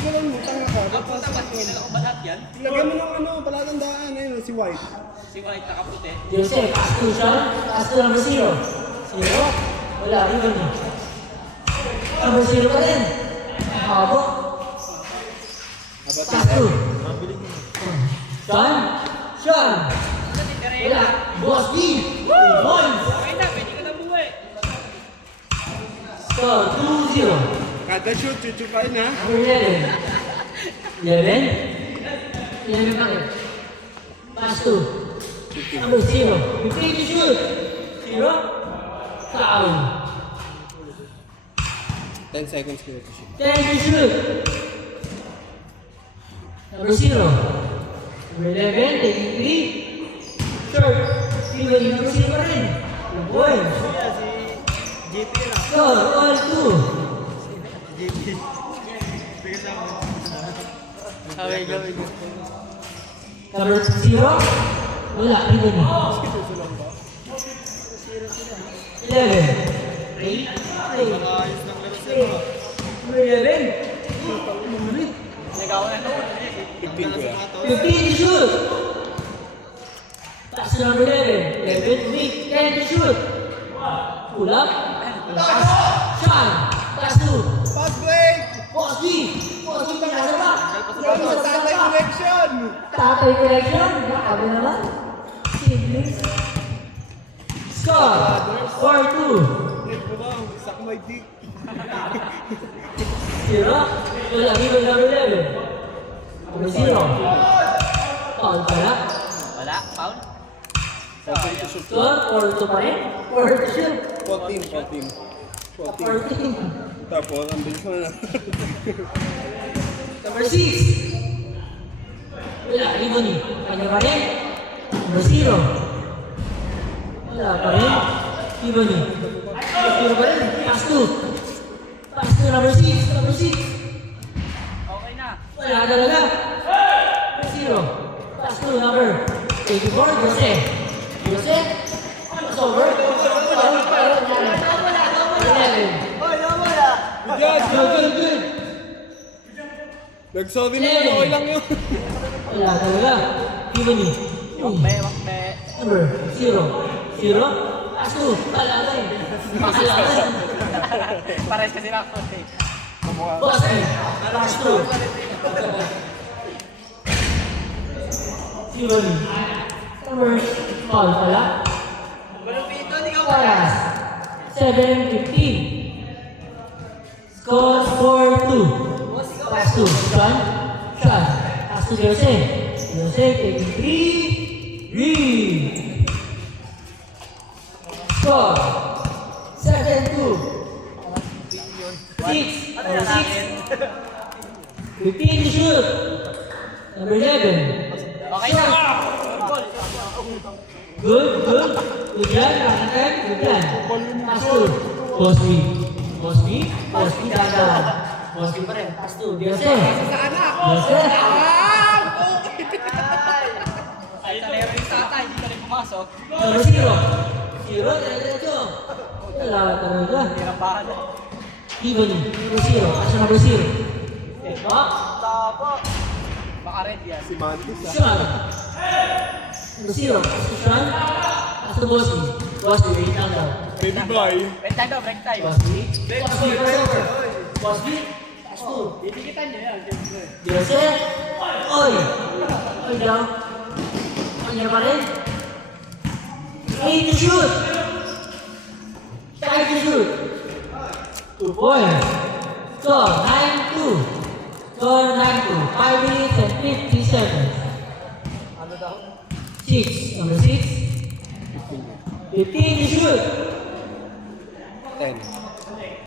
Siguro mutang ka. Tapos ilagay mo ng ano, palatandaan. Ayun, si White. Si White nakaputi. Jose, pass to Sean. Pass to number 0. 0. Wala, even mo. Number 0 pa rin. Nakahabo. Pass to. Sean. Sean. Wala. Boss B. Points. Okay na, pwede ka na buhay. Score 2-0. Kada shoot, chuchupain ha. Number 11. 11? 11 pa rin. Pass to. Number 0. 15 to shoot. 0. Foul. 10 seconds kaya to shoot. 10 to shoot. Number 0. Number 11. Taking 3. Short. Even number 0 pa rin. Good points. JP lang. Score all 2. Okay, gawin mo. Number 0. Wala. Even mo. 11. 8. Ayos ng laro sila. Number 11. Nagawa na ito. 15 ko yan. 15 to shoot. Pass to number 11. 11 to make. 10 to shoot. Pull up. Shot. Pass to. Pass break! Boss B. Boss B nasa ba? Tatay direction! Tatay correction. Grabe naman. Siblings. Score. 4-2. Break mo ba? Suck my dick. 0. Wala. Even number 11. Number 0. Foul pala. Wala, foul. Score. 4-2 pa rin. 4 to shoot. 14. 14. Tapos, ang bilis mo na. Number 6. Wala, even eh. Kanya pa rin. Number 0. Wala pa rin. Even eh. Number 0 pa rin. Pass to. Pass to number 6. Number 6. Okay na. Wala talaga. Number 0. Pass to number 84. Jose. Jose. Pass over. Good. Nag-sorry na yun, okay lang yun. Wala talaga. Even eh. Wakbe, wakbe. Number 0. 0. Pass to. Wala rin. Wala rin. Pares kasi na ako. Boss B. Pass to. Even eh. Number foul pala. Paras. 7-15. Score 4-2. Pass to Sean. Sean. Pass to Jose. Jose taking 3. Score 7-2. 6. Number 6. 15 to shoot. Number 11. Okay na. Good. Good yan. Nakakit. Good yan. Pass to Boss B. Boss B gagawin. Boss B pa rin. Pass to Jose. Jose. Ay, talero yung tatay, hindi ka rin pumasok. Number 0. 0. Diretso. Wala talaga. Tirapahan na. Even number 0. Pass to number 0. Back. Tapa. Baka red yan. Si Mantis ah. Sean. Number 0. Pass to Sean. Pass to Boss B. Boss B, wait lang daw. Baby boy. Break time daw, break time. Boss B. Boss B, Boss B. Pass to Didikitan nyo yan, siyempre. Jose. Oy. Oy daw. Kanya pa rin. 8 to shoot. 5 to shoot. 2 points. Score 9-2. Score 9-2. 5 minutes and 50 seconds. Ano daw? 6. Number 6. 15 to shoot. 10.